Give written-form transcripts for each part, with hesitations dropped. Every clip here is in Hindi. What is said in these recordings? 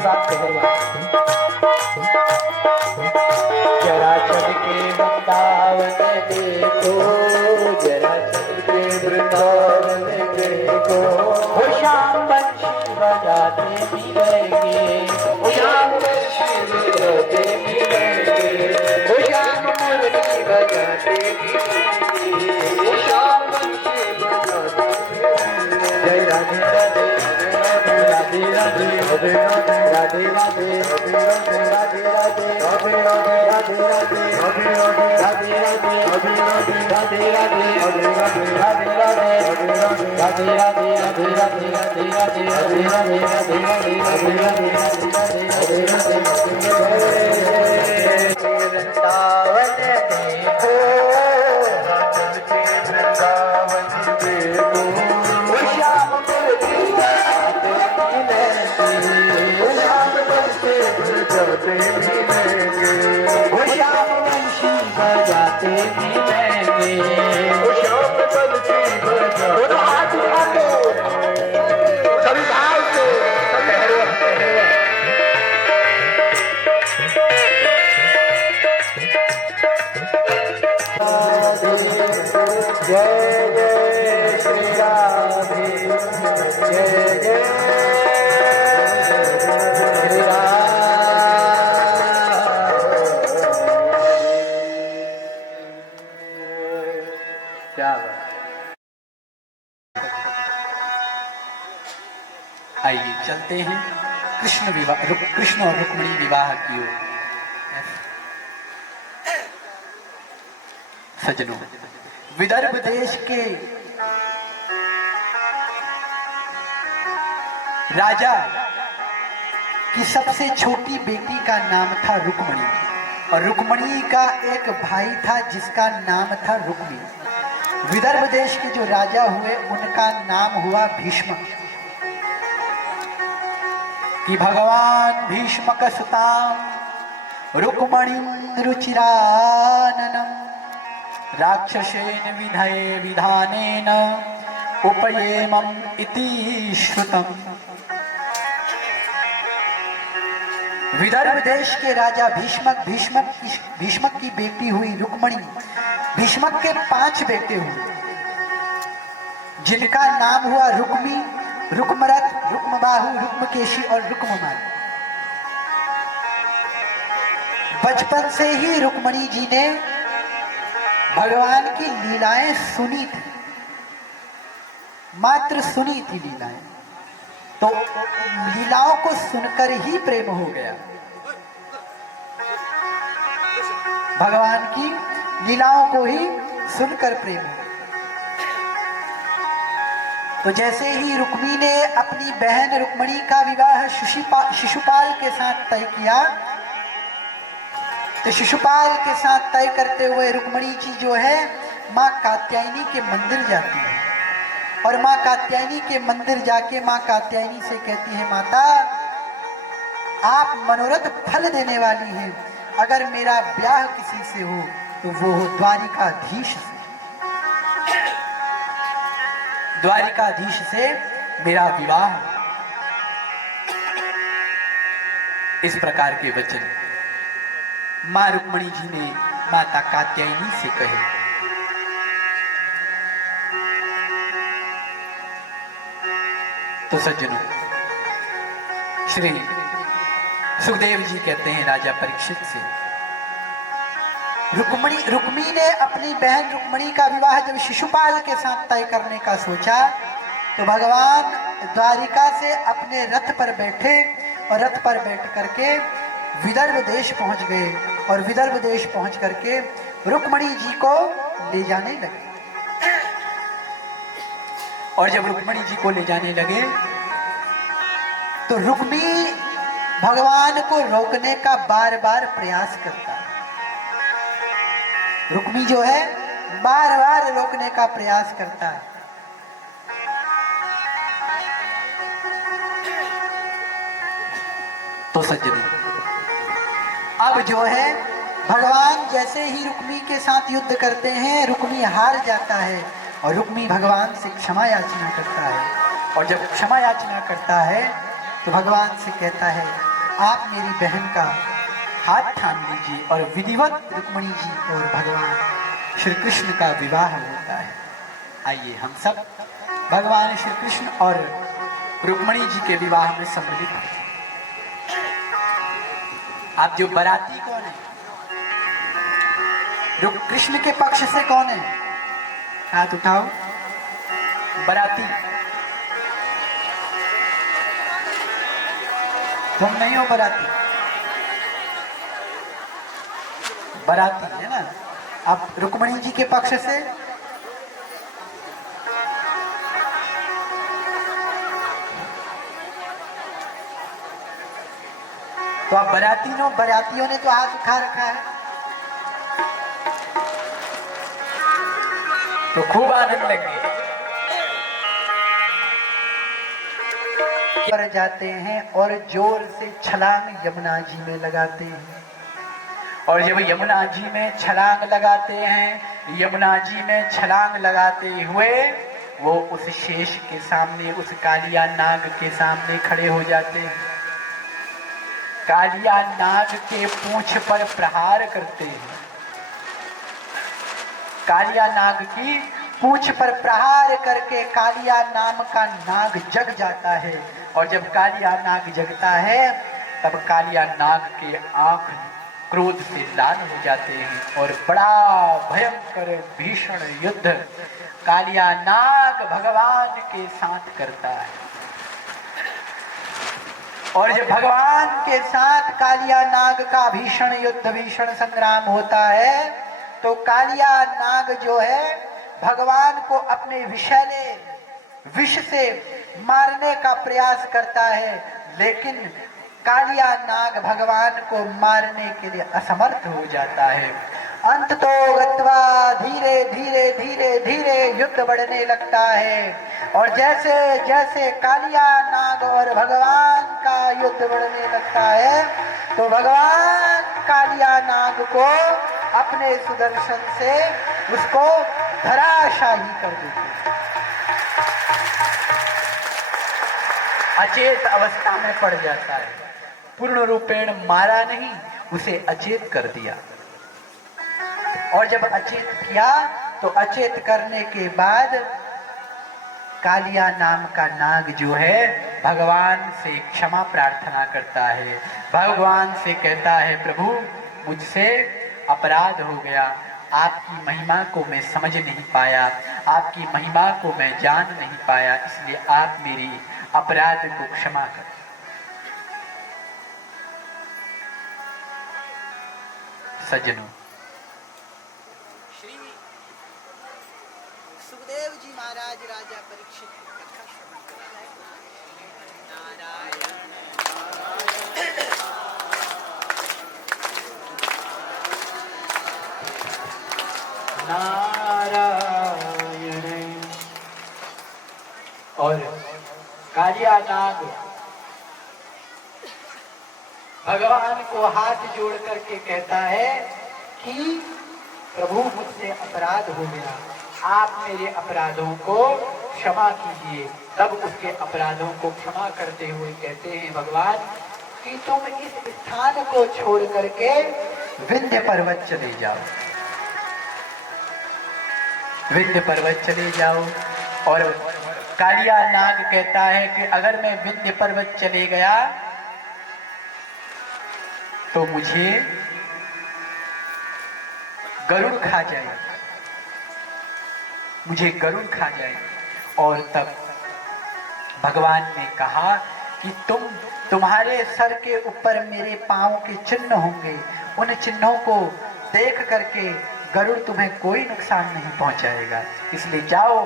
के बाद जरा चल के वृंदावन देखो, जरा चल के वृंदावन देखो, वो श्याम बंशी बजाते मिलेंगे, वो श्याम बंशी बजाते मिलेंगे, वो श्याम मुरली बजाते मिलेंगे, वो श्याम बंशी बजाते मिलेंगे। जय राधे राधे राधे राधे राधे राधे राधे राधे राधे राधे राधे राधे राधे राधे राधे राधे आइए चलते हैं कृष्ण और रुक्मिणी विवाह की ओर। सज्जनों, विदर्भ देश के राजा की सबसे छोटी बेटी का नाम था रुक्मिणी, और रुक्मिणी का एक भाई था जिसका नाम था रुक्मी। विदर्भ देश के जो राजा हुए उनका नाम हुआ भीष्म। कि भगवान भीष्मक सुतां रुक्मिणीं रुचिराननं राक्षसेन विधये विधानेन उपयेमं इति श्रुतम्। विदर्भ देश के राजा भीष्मक की बेटी हुई रुक्मिणी। भीष्मक के 5 बेटे हुए जिनका नाम हुआ रुक्मी, रुक्मरथ, रुक्मबाहु, रुक्मकेशी और रुक्ममाल। बचपन से ही रुक्मिणी जी ने भगवान की लीलाएं सुनी थी, मात्र सुनी थी लीलाएं, तो लीलाओं को सुनकर ही प्रेम हो गया। भगवान की लीलाओं को ही सुनकर प्रेम हो गया। तो जैसे ही रुक्मी ने अपनी बहन रुक्मिणी का विवाह शिशुपाल के साथ तय किया, तो शिशुपाल के साथ तय करते हुए रुक्मिणी जी जो है माँ कात्यायनी के मंदिर जाती है, और माँ कात्यायनी के मंदिर जाके माँ कात्यायनी से कहती है, माता आप मनोरथ फल देने वाली हैं, अगर मेरा ब्याह किसी से हो तो वो हो द्वारिकाधीश से। द्वारिकाधीश से मेरा विवाह। इस प्रकार के वचन मां रुक्मिणी जी ने माता कात्यायनी से कहे। तो सज्जनों, श्री सुखदेव जी कहते हैं राजा परीक्षित से, रुक्मी ने अपनी बहन रुक्मिणी का विवाह जब शिशुपाल के साथ तय करने का सोचा, तो भगवान द्वारिका से अपने रथ पर बैठे और रथ पर बैठ करके विदर्भ देश पहुंच गए, और विदर्भ देश पहुंच करके रुक्मिणी जी को ले जाने लगे। और जब रुक्मिणी जी को ले जाने लगे तो रुक्मी भगवान को रोकने का बार बार प्रयास करता है। रुक्मी जो है बार बार रोकने का प्रयास करता है। तो सज्जनों, अब जो है भगवान जैसे ही रुक्मी के साथ युद्ध करते हैं, रुक्मी हार जाता है और रुक्मी भगवान से क्षमा याचना करता है। और जब क्षमा याचना करता है तो भगवान से कहता है आप मेरी बहन का हाथ थाम लीजिए और विधिवत रुक्मिणी जी और भगवान श्री कृष्ण का विवाह होता है। आइए हम सब भगवान श्री कृष्ण और रुक्मिणी जी के विवाह में सम्मिलित हैं। आप जो बाराती कौन है? कृष्ण के पक्ष से कौन है? हाथ उठाओ। बाराती तुम नहीं हो? बाराती बाराती है ना। आप रुक्मिणी जी के पक्ष से? तो आप बारातियों ने तो हाथ उठा रखा है, तो खूब आनंद लगे। पर जाते हैं और जोर से छलांग यमुना जी में लगाते हैं। और जब यमुना जी में छलांग लगाते हैं, यमुना जी में छलांग लगाते हुए वो उस शेष के सामने, उस कालिया नाग के सामने खड़े हो जाते हैं। कालिया नाग के पूंछ पर प्रहार करते हैं। कालिया नाग की पूंछ पर प्रहार करके कालिया नाम का नाग जग जाता है। और जब कालिया नाग जगता है तब कालिया नाग के आंख क्रोध से लाल हो जाते हैं और बड़ा भयंकर भीषण युद्ध कालिया नाग भगवान के साथ करता है। और जब भगवान के साथ कालिया नाग का भीषण युद्ध, भीषण संग्राम होता है तो कालिया नाग जो है भगवान को अपने विषैले विष से मारने का प्रयास करता है, लेकिन कालिया नाग भगवान को मारने के लिए असमर्थ हो जाता है। अंत तो गत्वा धीरे धीरे धीरे धीरे युद्ध बढ़ने लगता है। और जैसे जैसे कालिया नाग और भगवान का युद्ध बढ़ने लगता है तो भगवान कालिया नाग को अपने सुदर्शन से उसको धराशायी कर देते हैं। अचेत अवस्था में पड़ जाता है। पूर्ण रूपेण मारा नहीं, उसे अचेत कर दिया। और जब अचेत किया तो अचेत करने के बाद कालिया नाम का नाग जो है भगवान से क्षमा प्रार्थना करता है। भगवान से कहता है, प्रभु मुझसे अपराध हो गया, आपकी महिमा को मैं समझ नहीं पाया, आपकी महिमा को मैं जान नहीं पाया, इसलिए आप मेरी अपराध को क्षमा करें। सज्जनों, श्री सुखदेव जी महाराज राजा परीक्षित की कथा श्रवण करें। नारायण नारायण। और कालिया नाग भगवान को हाथ जोड़ करके कहता है कि प्रभु मुझसे अपराध हो गया, आप मेरे अपराधों को क्षमा कीजिए। तब उसके अपराधों को क्षमा करते हुए कहते हैं भगवान कि तुम इस स्थान को छोड़ करके विंध्य पर्वत चले जाओ, विंध्य पर्वत चले जाओ। और कालिया नाग कहता है कि अगर मैं विंध्य पर्वत चले गया तो मुझे गरुड़ खा जाए, मुझे गरुड़ खा जाए। और तब भगवान ने कहा कि तुम्हारे सर के ऊपर मेरे पांव के चिन्ह होंगे, उन चिन्हों को देख करके गरुड़ तुम्हें कोई नुकसान नहीं पहुंचाएगा, इसलिए जाओ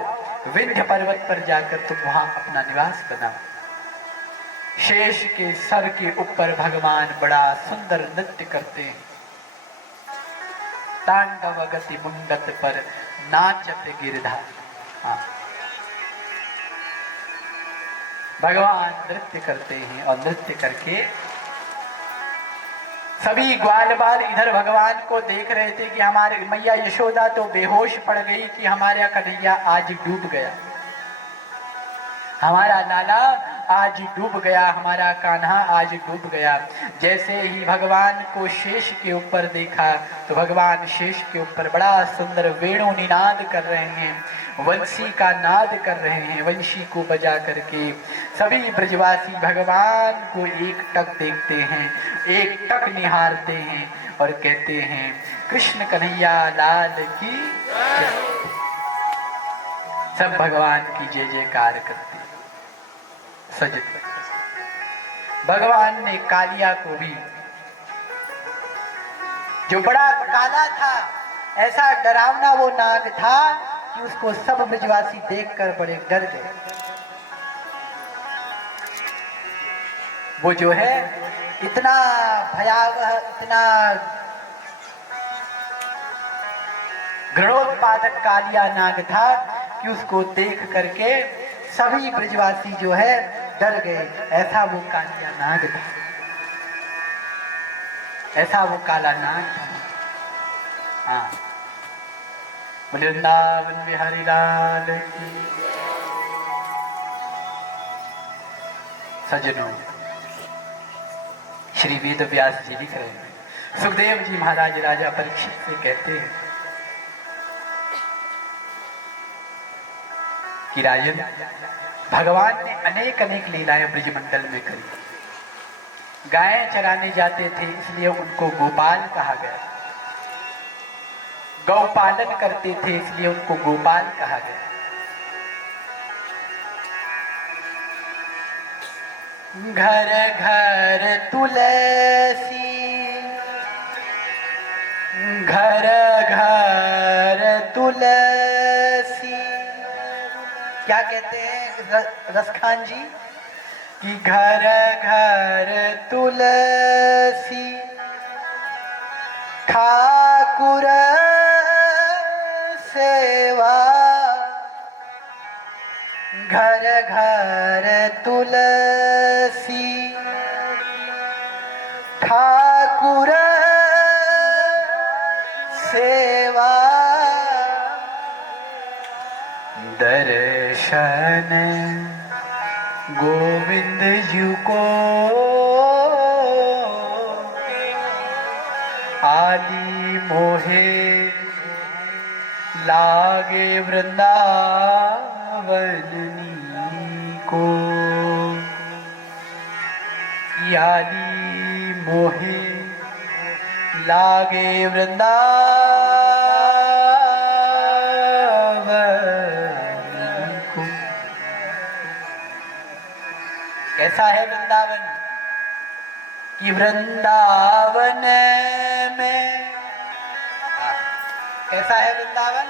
विंध्य पर्वत पर जाकर तुम वहां अपना निवास बनाओ। शेष के सर के ऊपर भगवान बड़ा सुंदर नृत्य करते हैं। तांडव गति मुंडत पर नाचत गिरधर। हाँ, भगवान नृत्य करते हैं और नृत्य करके सभी ग्वाल बाल इधर भगवान को देख रहे थे कि हमारे मैया यशोदा तो बेहोश पड़ गई कि हमारा कन्हैया आज डूब गया, हमारा लाला आज डूब गया, हमारा कान्हा आज डूब गया। जैसे ही भगवान को शेष के ऊपर देखा तो भगवान शेष के ऊपर बड़ा सुंदर वेणु निनाद कर रहे हैं, वंशी का नाद कर रहे हैं। वंशी को बजा करके सभी ब्रजवासी भगवान को एक टक देखते हैं, एक टक निहारते हैं और कहते हैं कृष्ण कन्हैया लाल की जय। सब भगवान की जय जयकार करते। सजद भगवान ने कालिया को भी, जो बड़ा काला था, ऐसा डरावना वो नाग था कि उसको सब ब्रजवासी देखकर बड़े डर गए। वो जो है इतना भयावह, इतना घृणोत्पादक कालिया नाग था कि उसको देख करके सभी ब्रजवासी जो है डर गए। ऐसा वो कालिया नाग था, ऐसा वो काला नाग था। हाँ, वृंदावन बिहारी लाल की। सज्जनों, श्री वेद व्यास जी लिख रहे हैं, सुखदेव जी महाराज राजा परीक्षित से कहते हैं कि राजन, भगवान ने अनेक अनेक लीलाएं ब्रजमंडल में करी। गायें चराने जाते थे इसलिए उनको गोपाल कहा गया, गौपालन करते थे इसलिए उनको गोपाल कहा गया। घर घर तुलसी, घर घर तुलसी। क्या कहते हैं रसखान जी कि घर घर तुलसी, ठाकुर सेवा। घर घर तुलसी, ठाकुर सेवा। दर्शन गोविंद जी को आली मोहे लागे वृंदावननी को। आली मोहे लागे वृंदावन को। कैसा है वृंदावन? कि वृंदावन में, कैसा है वृंदावन?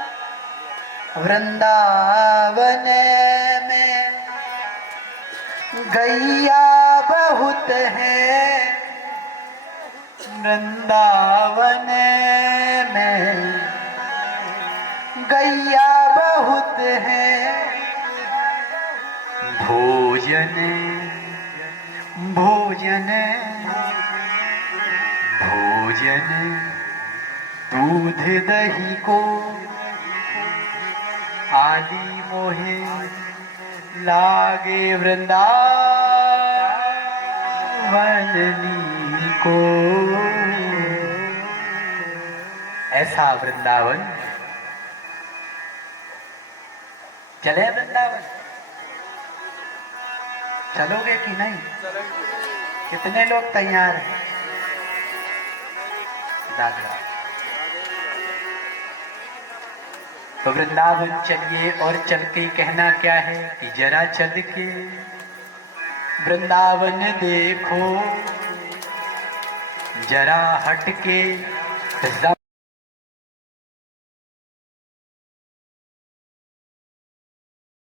वृंदावन में गैया बहुत है, वृंदावन में गैया बहुत है। भोजन भोजन भोजन दूध दही को आली मोहे लागे वृंदावननी को। ऐसा वृंदावन। चले वृंदावन? चलोगे कि नहीं? कितने लोग तैयार हैं? दादा तो वृंदावन चलिए, और चल के कहना क्या है कि जरा चल के वृंदावन देखो, जरा हट के